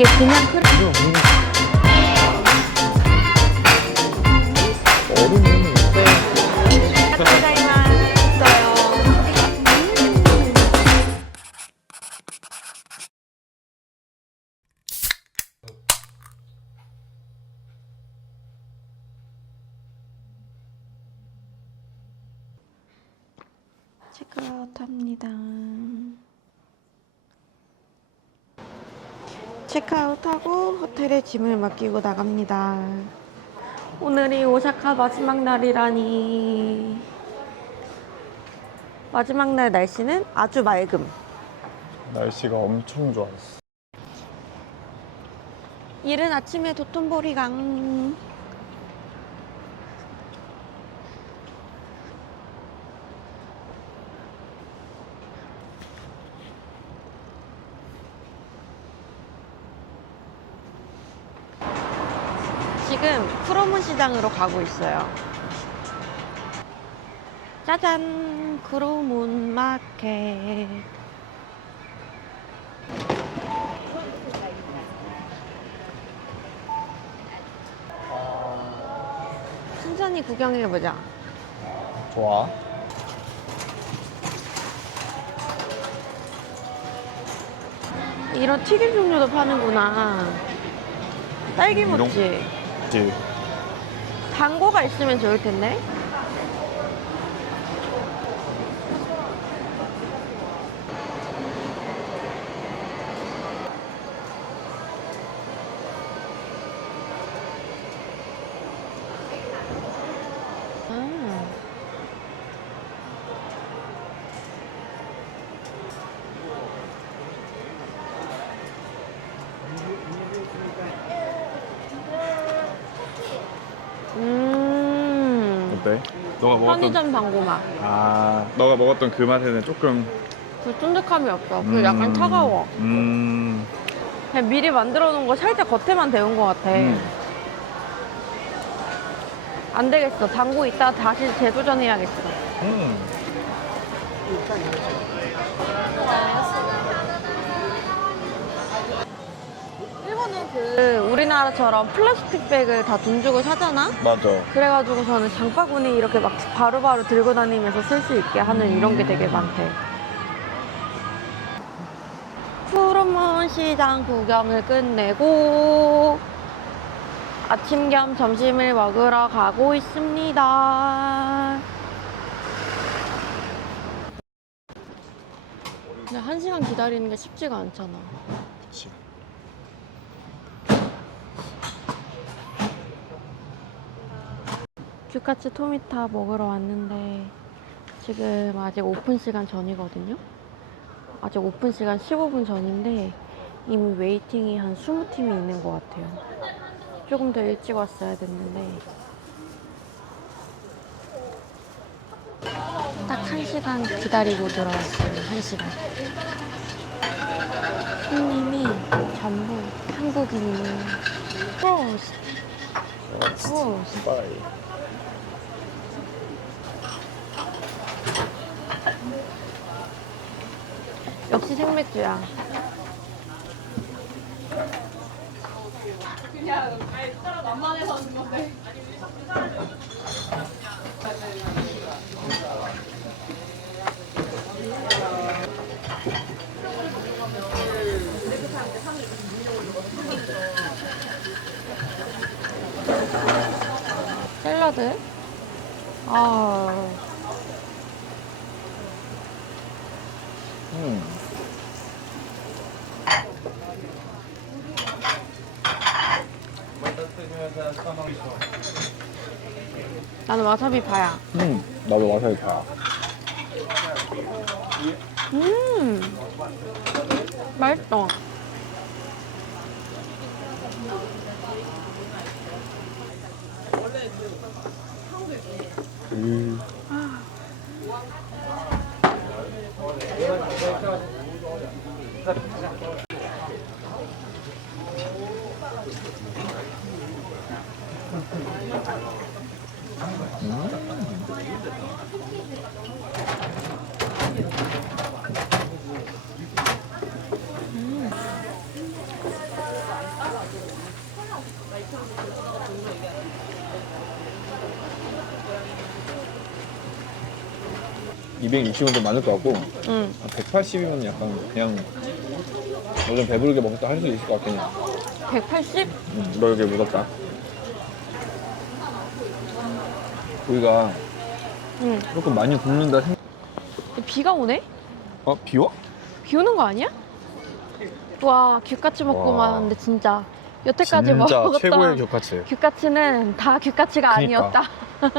이게 그냥 크림. 얼음이 체크아웃합니다. 체크아웃하고 호텔에 짐을 맡기고 나갑니다. 오늘이 오사카 마지막 날이라니. 마지막 날 날씨는 아주 맑음. 날씨가 엄청 좋았어. 이른 아침에 도톤보리강. 지금 프로문 시장으로 가고 있어요. 짜잔! 크로문 마켓. 천천히 구경해보자. 좋아. 이런 튀김 종류도 파는구나. 딸기 모찌. 그치. 당고가 있으면 좋을 텐데. 어때? 너가 먹었던 편의점 당고 맛. 너가 먹었던 그 맛에는 조금 그 쫀득함이 없어. 그 약간 차가워. 그냥 미리 만들어 놓은 거 살짝 겉에만 데운 것 같아. 안 되겠어. 당고 이따 다시 재도전해야겠어. 일본은 우리나라처럼 플라스틱 백을 다 돈 주고 사잖아? 맞아. 그래가지고 저는 장바구니 이렇게 막 바로바로 들고 다니면서 쓸 수 있게 하는 이런 게 되게 많대. 푸르문 시장 구경을 끝내고 아침 겸 점심을 먹으러 가고 있습니다. 근데 1시간 기다리는 게 쉽지가 않잖아. 그치. 규카츠 토미타 먹으러 왔는데 지금 아직 오픈 시간 전이거든요. 아직 오픈 시간 15분 전인데 이미 웨이팅이 한 20팀이 있는 것 같아요. 조금 더 일찍 왔어야 됐는데 딱 1시간 기다리고 들어왔어요. 1시간. 손님이 전부 한국인이에요. 프로스트. 바이. 역시 생맥주야. 그냥 따라 만만해서 하는 건데. 샐러드? 나는 와사비 파야. 나도 와사비 파야. 맛있어. 260은 좀 많을 것 같고 응. 180이면 약간 그냥 너 좀 배부르게 먹다 할 수 있을 것 같긴 해. 180? 너 여기 묻었다. 우리가 응. 조금 많이 굶는다 생각... 비가 오네? 비워? 비 오는 거 아니야? 와, 귤까치 먹고 와. 말았는데 진짜 여태까지 진짜 먹었던 최고의 귤까치. 귤까치는 다 귤까치가 그니까. 아니었다.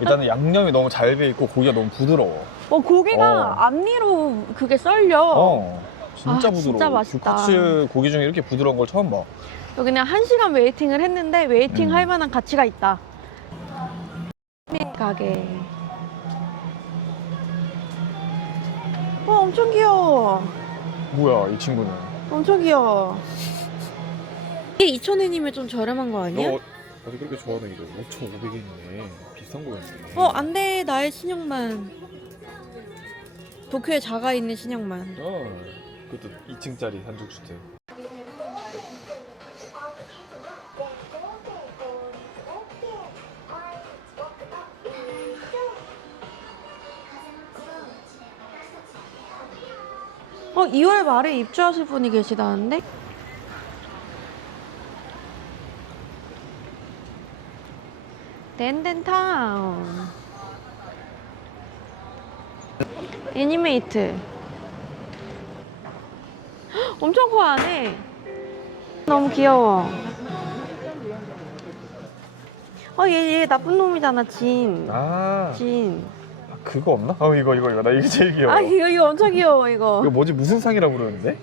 일단은 양념이 너무 잘 배있고 고기가 너무 부드러워. 고기가 앞니로 그게 썰려. 진짜 부드러워. 진짜 맛있다. 귤까치 고기 중에 이렇게 부드러운 걸 처음 봐. 여기 그냥 1시간 웨이팅을 했는데 웨이팅 할 만한 가치가 있다. 가게. 엄청 귀여워. 뭐야 이 친구는. 엄청 귀여워. 이게 2,000원이면 좀 저렴한 거 아니야? 너 어디 그렇게 좋아하는 이거 5,500원이네. 비싼 거였네. 안 돼. 나의 신형만. 도쿄에 자가 있는 신형만. 그것도 2층짜리 단독주택. 어, 2월 말에 입주하실 분이 계시다는데? 덴덴타운. 애니메이트. 헉, 엄청 커 안에. 너무 귀여워. 얘 나쁜 놈이잖아, 진. 아 진. 그거 없나? 이거 나 이게 제일 귀여워. 이거 엄청 귀여워, 이거. 이거 뭐지 무슨 상이라고 부르는데?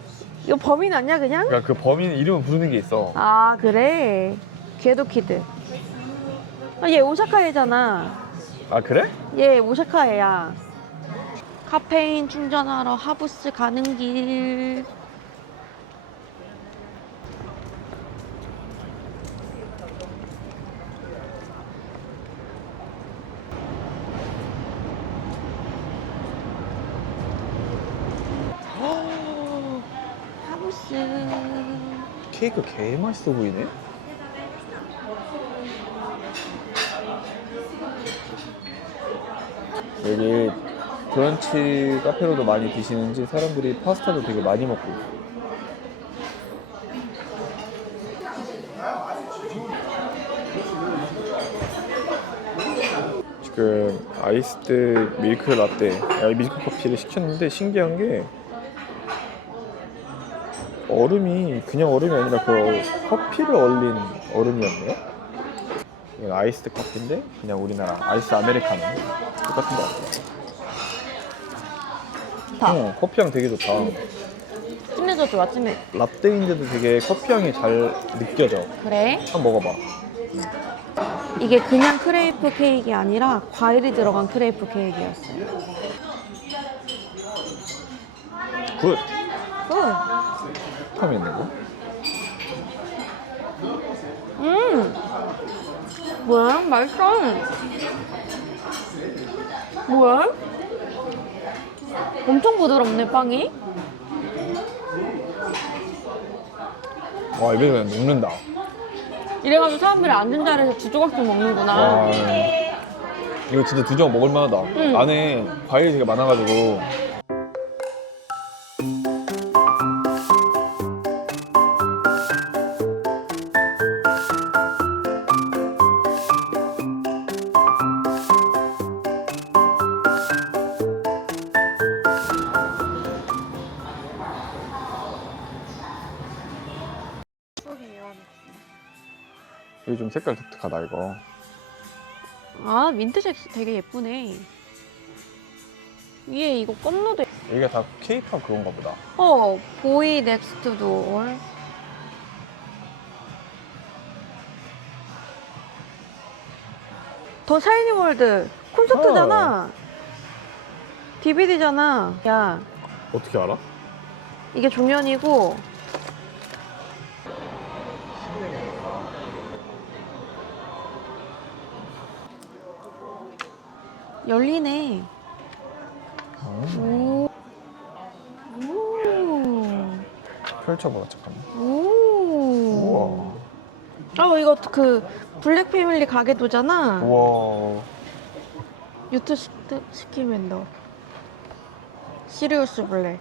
이거 범인 아니야, 그냥? 그러니까 그 범인 이름을 부르는 게 있어. 아, 그래? 궤도 키드. 얘 오사카 애잖아. 아 그래? 얘 오사카 애야. 카페인 충전하러 하부스 가는 길. 하부스. 케이크 개 맛있어 보이네. 여기 브런치 카페로도 많이 드시는지 사람들이 파스타도 되게 많이 먹고 있어. 지금 아이스드 밀크 라떼, 밀크 커피를 시켰는데 신기한 게 얼음이 그냥 얼음이 아니라 그 커피를 얼린 얼음이었네요. 이건 아이스드 커피인데 그냥 우리나라 아이스 아메리카노 똑같은 것 같아요. 커피향 되게 좋다. 진해져 좋아, 진해. 라떼인데도 되게 커피향이 잘 느껴져. 그래? 한번 먹어봐. 이게 그냥 크레이프 케이크가 아니라 과일이 들어간 크레이프 케이크였어요. 굿! 응. 탐이 있는 거? 뭐야? 맛있어. 뭐야? 엄청 부드럽네, 빵이. 와, 입에 그냥 녹는다. 이래가지고 사람들이 앉은 자리에서 두 조각씩 먹는구나. 와, 이거 진짜 두 조각 먹을 만하다. 안에 과일이 되게 많아가지고. 이게 좀 색깔 독특하다 이거. 아, 민트색 되게 예쁘네. 위에 이거 껌로도. 이게 다 K-팝 그건가 보다. 보이 넥스트 도어. 더 샤이니 월드 콘서트잖아. DVD잖아. 야, 어떻게 알아? 이게 종현이고 열리네. 오. 오. 펼쳐봐 잠깐만. 오. 우와. 이거 그 블랙 패밀리 가게도잖아. 우와. 유튜브 시키면 너. 시리우스 블랙.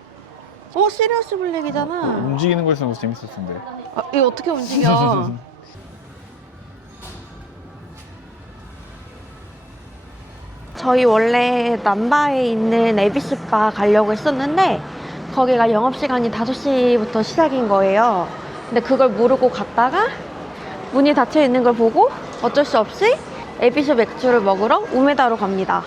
시리우스 블랙이잖아. 움직이는 거 있으면 재밌었을 텐데. 아, 이거 어떻게 움직여? 저희 원래 남바에 있는 에비스바 가려고 했었는데 거기가 영업시간이 5시부터 시작인 거예요. 근데 그걸 모르고 갔다가 문이 닫혀 있는 걸 보고 어쩔 수 없이 에비스 맥주를 먹으러 우메다로 갑니다.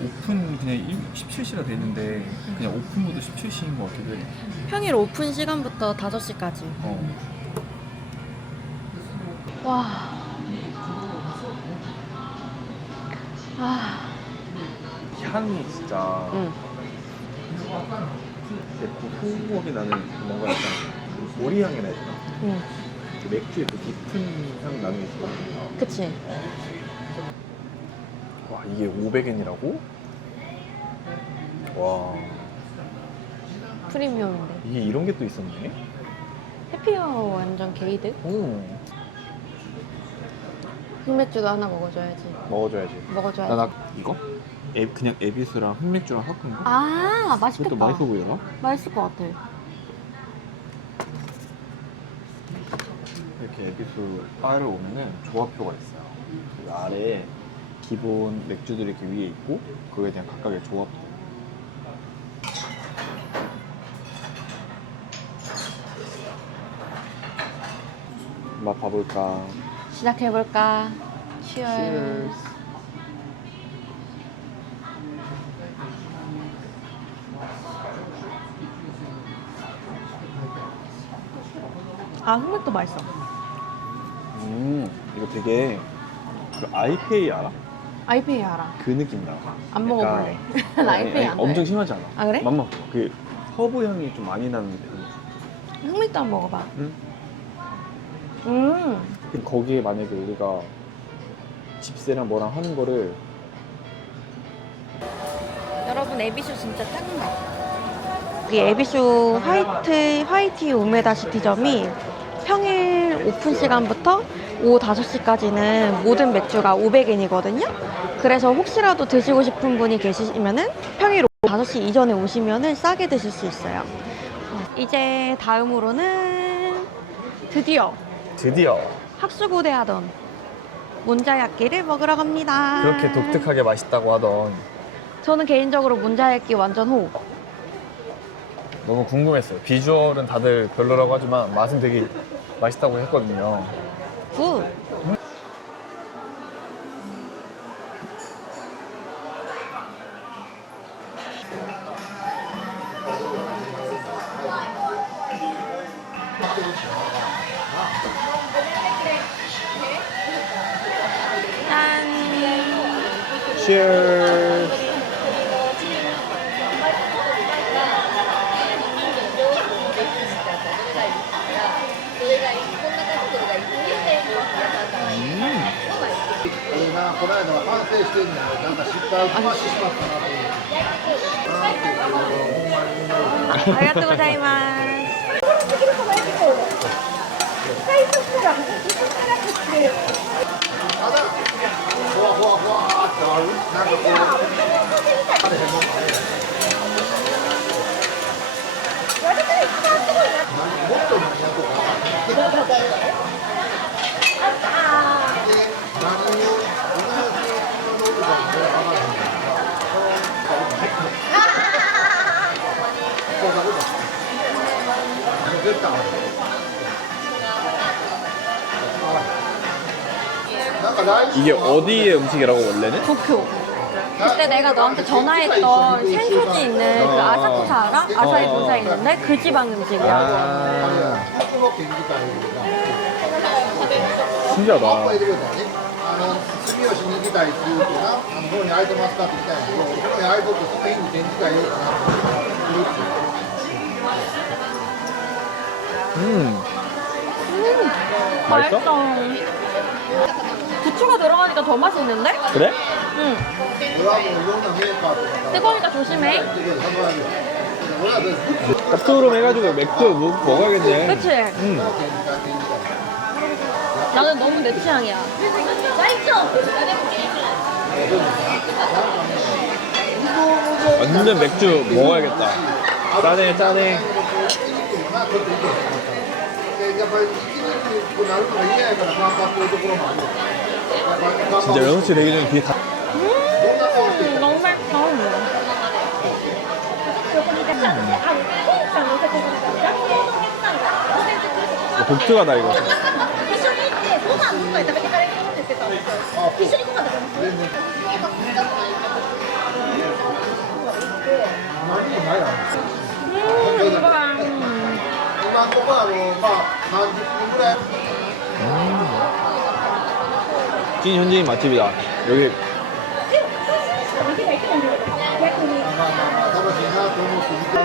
오픈 그냥 17시가 되는데 그냥 오픈 모드 17시인 것 같기도 해. 평일 오픈 시간부터 5시까지. 와. 아. 향이 진짜 응. 후하게 나는 뭔가 약간 오리 향이 나잖아. 응. 그 맥주의 그 깊은 향 나는 게 있어. 그치. 와 이게 500엔이라고? 와 프리미엄인데. 이게 이런 게 또 있었네? 해피어 완전 게이드. 오 흑맥주도 하나 먹어줘야지. 먹어줘야지. 먹어줘야지. 나 이거? 그냥 에비스랑 흑맥주랑 섞은 거? 아, 맛있겠다. 그것도 맛있어 보이더라? 맛있을 것 같아. 이렇게 에비스 바를 오면은 조합표가 있어요. 그 아래에 기본 맥주들이 이렇게 위에 있고 그거에 대한 각각의 조합표. 맛 봐볼까? 시작해볼까? Cheers. 아, 흑맥도 맛있어. 이거 되게 그 아이페이 알아? 아이페이 알아. 그 느낌 나. 안 먹어볼래. 난 아이페이 안 엄청 좋아해. 심하지 않아. 아, 그래? 맛만 그 허브 향이 좀 많이 나는 편. 흑맥도 한번 먹어봐. 응? 음. 거기에 만약에 우리가 집세랑 뭐랑 하는 거를 여러분, 에비슈 진짜 짱나. 여기 에비슈 화이트 우메다 시티점이 평일 오픈 시간부터 오후 5시까지는 모든 맥주가 500엔이거든요. 그래서 혹시라도 드시고 싶은 분이 계시면은 평일 오후 5시 이전에 오시면은 싸게 드실 수 있어요. 이제 다음으로는 드디어 학수고대하던 몬자야끼를 먹으러 갑니다. 그렇게 독특하게 맛있다고 하던 저는 개인적으로 몬자야끼 완전 호. 너무 궁금했어요. 비주얼은 다들 별로라고 하지만 맛은 되게 맛있다고 했거든요. 굿. 짠. Cheers. 아리가또 고자이마스. 이게 어디의 음식이라고 원래는? 도쿄. 그때 내가 너한테 전화했던 센소지 있는 그 아사쿠사 알아? 아사히 본사 있는데 그 지방 음식이야. 아. 신기하다. 住吉に行きたいって言うてな、風呂に空いてますかって言ったんやけど、風呂に空いとってスペインに展示会入れようかなって言って맛있어? 부추가 들어가니까 더 맛있는데? 그래? 응. 俺はもういろんなメーカーとか 뜨거우니까 조심해. 言ってくれて俺は別に 짭조름 해가지고 맥주 먹어야겠네. 그치? 응. 나는 너무 내 취향이야. 완전 맥주 먹어야겠다. 짜네 짜네. やっぱり一日になるのが嫌やから頑張ってるところもあるよ。 진짜 연호 씨 되기 전에 뒤에 다. 너무 맛있어. 독특하다 이거. 何もないやん。 이거랑 今のところまあ30分ぐらい。 찐 현지인 맛집이다. 여기 まあ楽しいなと思って見て。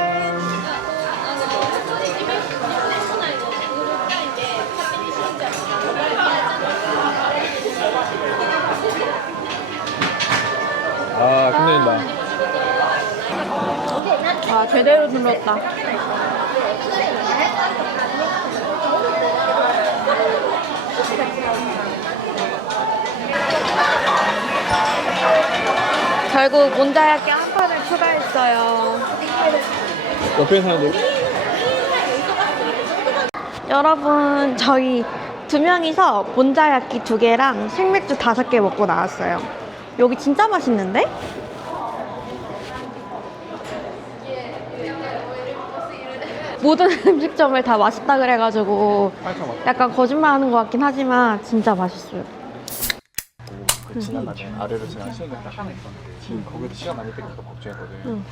아 끝내준다. 아 제대로 눌렀다. 결국 몬자야끼 한 판을 추가했어요. 옆에 사람들. 여러분 저희 두 명이서 몬자야끼 2개랑 생맥주 5개 먹고 나왔어요. 여기 진짜 맛있는데? 모든 음식점을 다 맛있다 그래가지고 약간 거짓말하는 것 같긴 하지만 진짜 맛있어요. 그 지나가네. 아래로 지나 신호 딱 하나 있었는데 지금 거기도 시간 남을 때니까 걱정했거든. 응.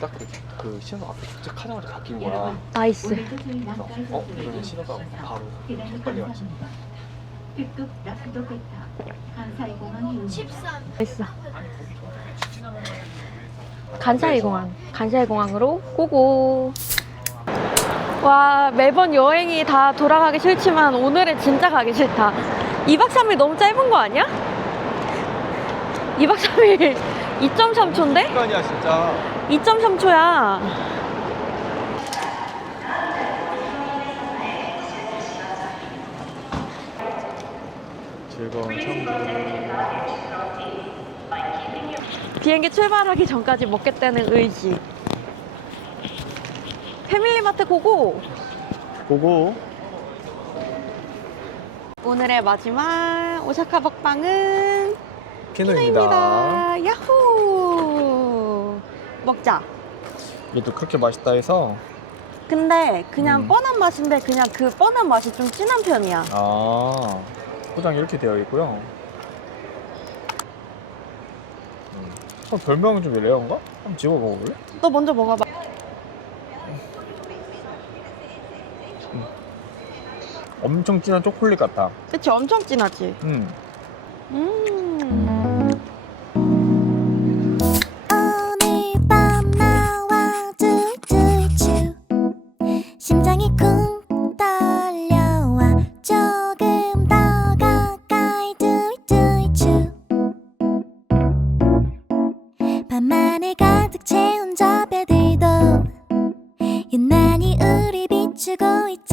딱그 신호 앞에 도착하자마자 바뀐 거야. 나이스. 그래서 이러면 신호가 바로 빨리 왔지. 있어. 간사이공항으로 고고. 와 매번 여행이 다 돌아가기 싫지만 오늘은 진짜 가기 싫다. 2박 3일 너무 짧은 거 아니야? 2박 3일 2.3초인데? 시간이야 진짜. 2.3초야. 즐거운 청주. 비행기 출발하기 전까지 먹겠다는 의지. 패밀리마트 고고! 고고. 오늘의 마지막 오사카 먹방은 피노입니다. 피노입니다. 야호! 먹자. 얘도 그렇게 맛있다 해서. 근데 그냥 뻔한 맛인데 그냥 그 뻔한 맛이 좀 진한 편이야. 아 포장이 이렇게 되어 있고요. 별명은 좀 레어인가? 한번 집어 먹어볼래? 너 먼저 먹어봐. 엄청 진한 초콜릿 같다. 그치? 엄청 진하지? 음. 오늘 밤 나와 툴툴툴 심장이 쿵 떨려와 조금 더 가까이 툴툴툴 밤하늘 가득 채운 저 별들도 유난히 우리 비추고 있지